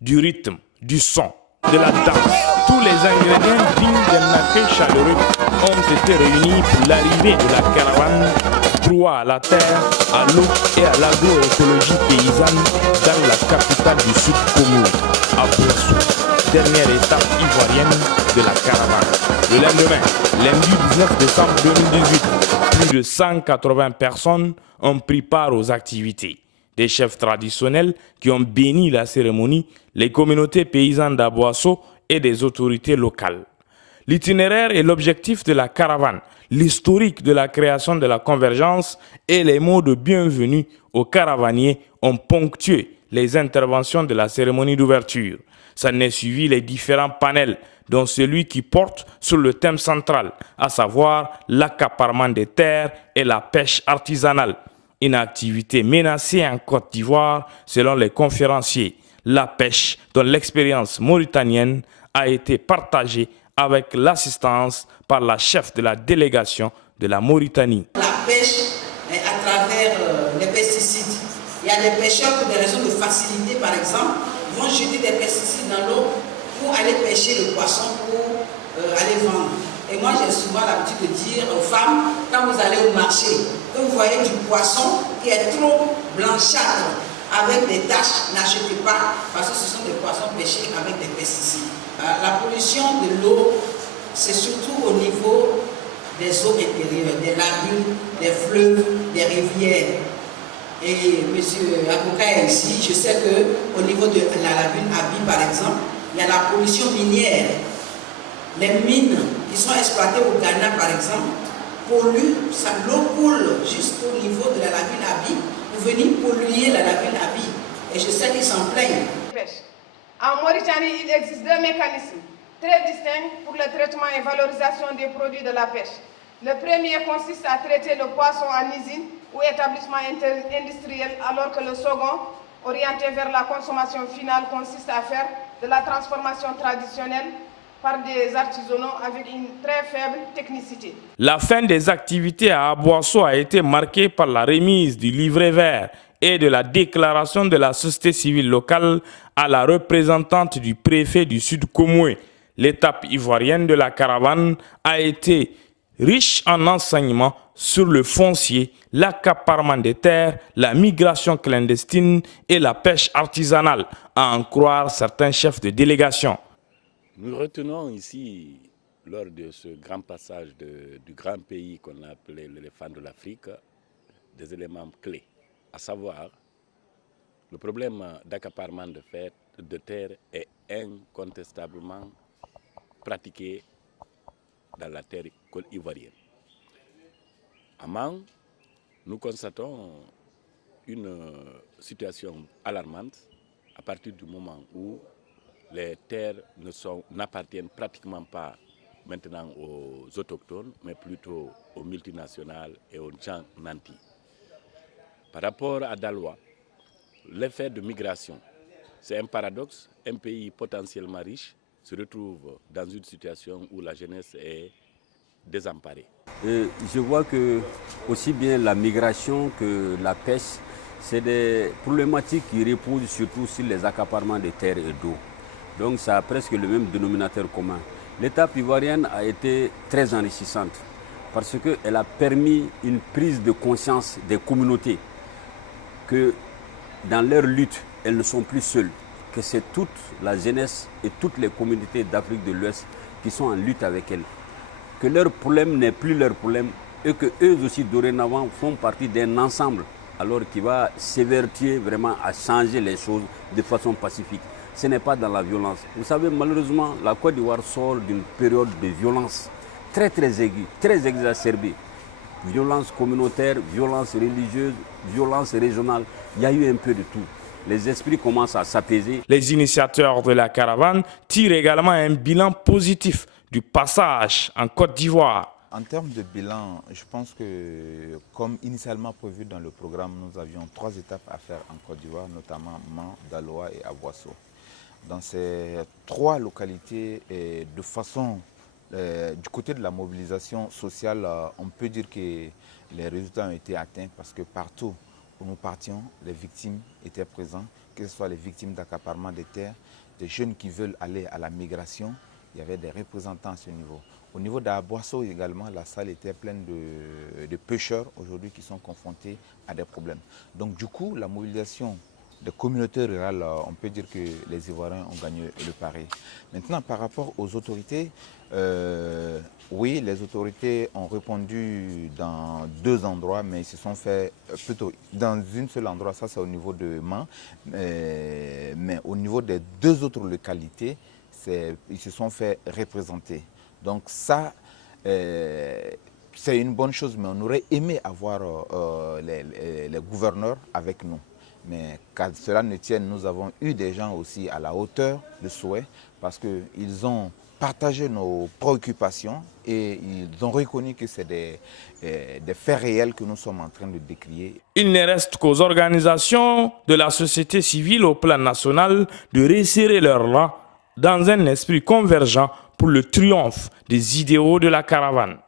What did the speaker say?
du rythme, du son, de la danse. Tous les ingrédients dignes d'un accueil chaleureux ont été réunis pour l'arrivée de la caravane droit à la terre, à l'eau et à l'agroécologie paysanne dans la capitale du Sud Comou, à Boissou, dernière étape ivoirienne de la caravane. Le lendemain, lundi 19 décembre 2018, plus de 180 personnes ont pris part aux activités. Des chefs traditionnels qui ont béni la cérémonie, les communautés paysannes d'Aboasso et des autorités locales. L'itinéraire et l'objectif de la caravane, l'historique de la création de la convergence et les mots de bienvenue aux caravaniers ont ponctué les interventions de la cérémonie d'ouverture. S'en est suivi les différents panels, dont celui qui porte sur le thème central, à savoir l'accaparement des terres et la pêche artisanale. Une activité menacée en Côte d'Ivoire, selon les conférenciers. La pêche, dont l'expérience mauritanienne a été partagée avec l'assistance par la chef de la délégation de la Mauritanie. La pêche à travers les pesticides. Il y a des pêcheurs pour des raisons de facilité, par exemple, vont jeter des pesticides dans l'eau pour aller pêcher le poisson, pour aller vendre. Et moi, j'ai souvent l'habitude de dire aux femmes, quand vous allez au marché, que vous voyez du poisson qui est trop blanchâtre, avec des taches, n'achetez pas, parce que ce sont des poissons pêchés avec des pesticides. La pollution de l'eau, c'est surtout au niveau des eaux intérieures, des lagunes, des fleuves, des rivières. Et M. Akoka est ici, je sais qu'au niveau de la lagune Abi, par exemple, il y a la pollution minière. Les mines qui sont exploitées au Ghana, par exemple, polluent, l'eau coule jusqu'au niveau de la lagune Abi pour venir polluer la lagune Abi. Et je sais qu'ils s'en plaignent. En Mauritanie, il existe deux mécanismes très distincts pour le traitement et valorisation des produits de la pêche. Le premier consiste à traiter le poisson en usine ou établissement industriel, alors que le second, orienté vers la consommation finale, consiste à faire de la transformation traditionnelle par des artisanaux avec une très faible technicité. La fin des activités à Aboasso a été marquée par la remise du livret vert et de la déclaration de la société civile locale à la représentante du préfet du Sud Comoué. L'étape ivoirienne de la caravane a été riche en enseignements sur le foncier, l'accaparement des terres, la migration clandestine et la pêche artisanale, à en croire certains chefs de délégation. Nous retenons ici, lors de ce grand passage du grand pays qu'on a appelé l'éléphant de l'Afrique, des éléments clés, à savoir le problème d'accaparement de terre est incontestablement pratiqué dans la terre ivoirienne. À Mans, nous constatons une situation alarmante à partir du moment où les terres n'appartiennent pratiquement pas maintenant aux autochtones, mais plutôt aux multinationales et aux gens nantis. Par rapport à Daloa, l'effet de migration, c'est un paradoxe. Un pays potentiellement riche se retrouve dans une situation où la jeunesse est désemparée. Je vois que aussi bien la migration que la pêche, c'est des problématiques qui reposent surtout sur les accaparements de terres et d'eau. Donc ça a presque le même dénominateur commun. L'étape ivoirienne a été très enrichissante parce qu'elle a permis une prise de conscience des communautés que dans leur lutte, elles ne sont plus seules, que c'est toute la jeunesse et toutes les communautés d'Afrique de l'Ouest qui sont en lutte avec elles. Que leur problème n'est plus leur problème et qu'eux aussi dorénavant font partie d'un ensemble alors qui va s'évertuer vraiment à changer les choses de façon pacifique. Ce n'est pas dans la violence. Vous savez, malheureusement, la Côte d'Ivoire sort d'une période de violence très aiguë, très exacerbée. Violence communautaire, violence religieuse, violence régionale. Il y a eu un peu de tout. Les esprits commencent à s'apaiser. Les initiateurs de la caravane tirent également un bilan positif du passage en Côte d'Ivoire. En termes de bilan, je pense que, comme initialement prévu dans le programme, nous avions 3 étapes à faire en Côte d'Ivoire, notamment Mans, Daloa et Aboasso. Dans ces 3 localités, de façon, du côté de la mobilisation sociale, on peut dire que les résultats ont été atteints parce que partout où nous partions, les victimes étaient présentes, que ce soit les victimes d'accaparement des terres, des jeunes qui veulent aller à la migration, il y avait des représentants à ce niveau. Au niveau d'Aboisseau également, la salle était pleine de pêcheurs aujourd'hui qui sont confrontés à des problèmes. Donc du coup, la mobilisation des communautés rurales, on peut dire que les Ivoiriens ont gagné le pari. Maintenant, par rapport aux autorités, oui, les autorités ont répondu dans 2 endroits, mais ils se sont fait plutôt dans un seul endroit, ça c'est au niveau de Mans, mais au niveau des 2 autres localités, ils se sont fait représenter. Donc ça, c'est une bonne chose, mais on aurait aimé avoir les gouverneurs avec nous. Mais qu'à cela ne tienne, nous avons eu des gens aussi à la hauteur de souhait parce qu'ils ont partagé nos préoccupations et ils ont reconnu que c'est des faits réels que nous sommes en train de décrier. Il ne reste qu'aux organisations de la société civile au plan national de resserrer leurs rangs dans un esprit convergent pour le triomphe des idéaux de la caravane.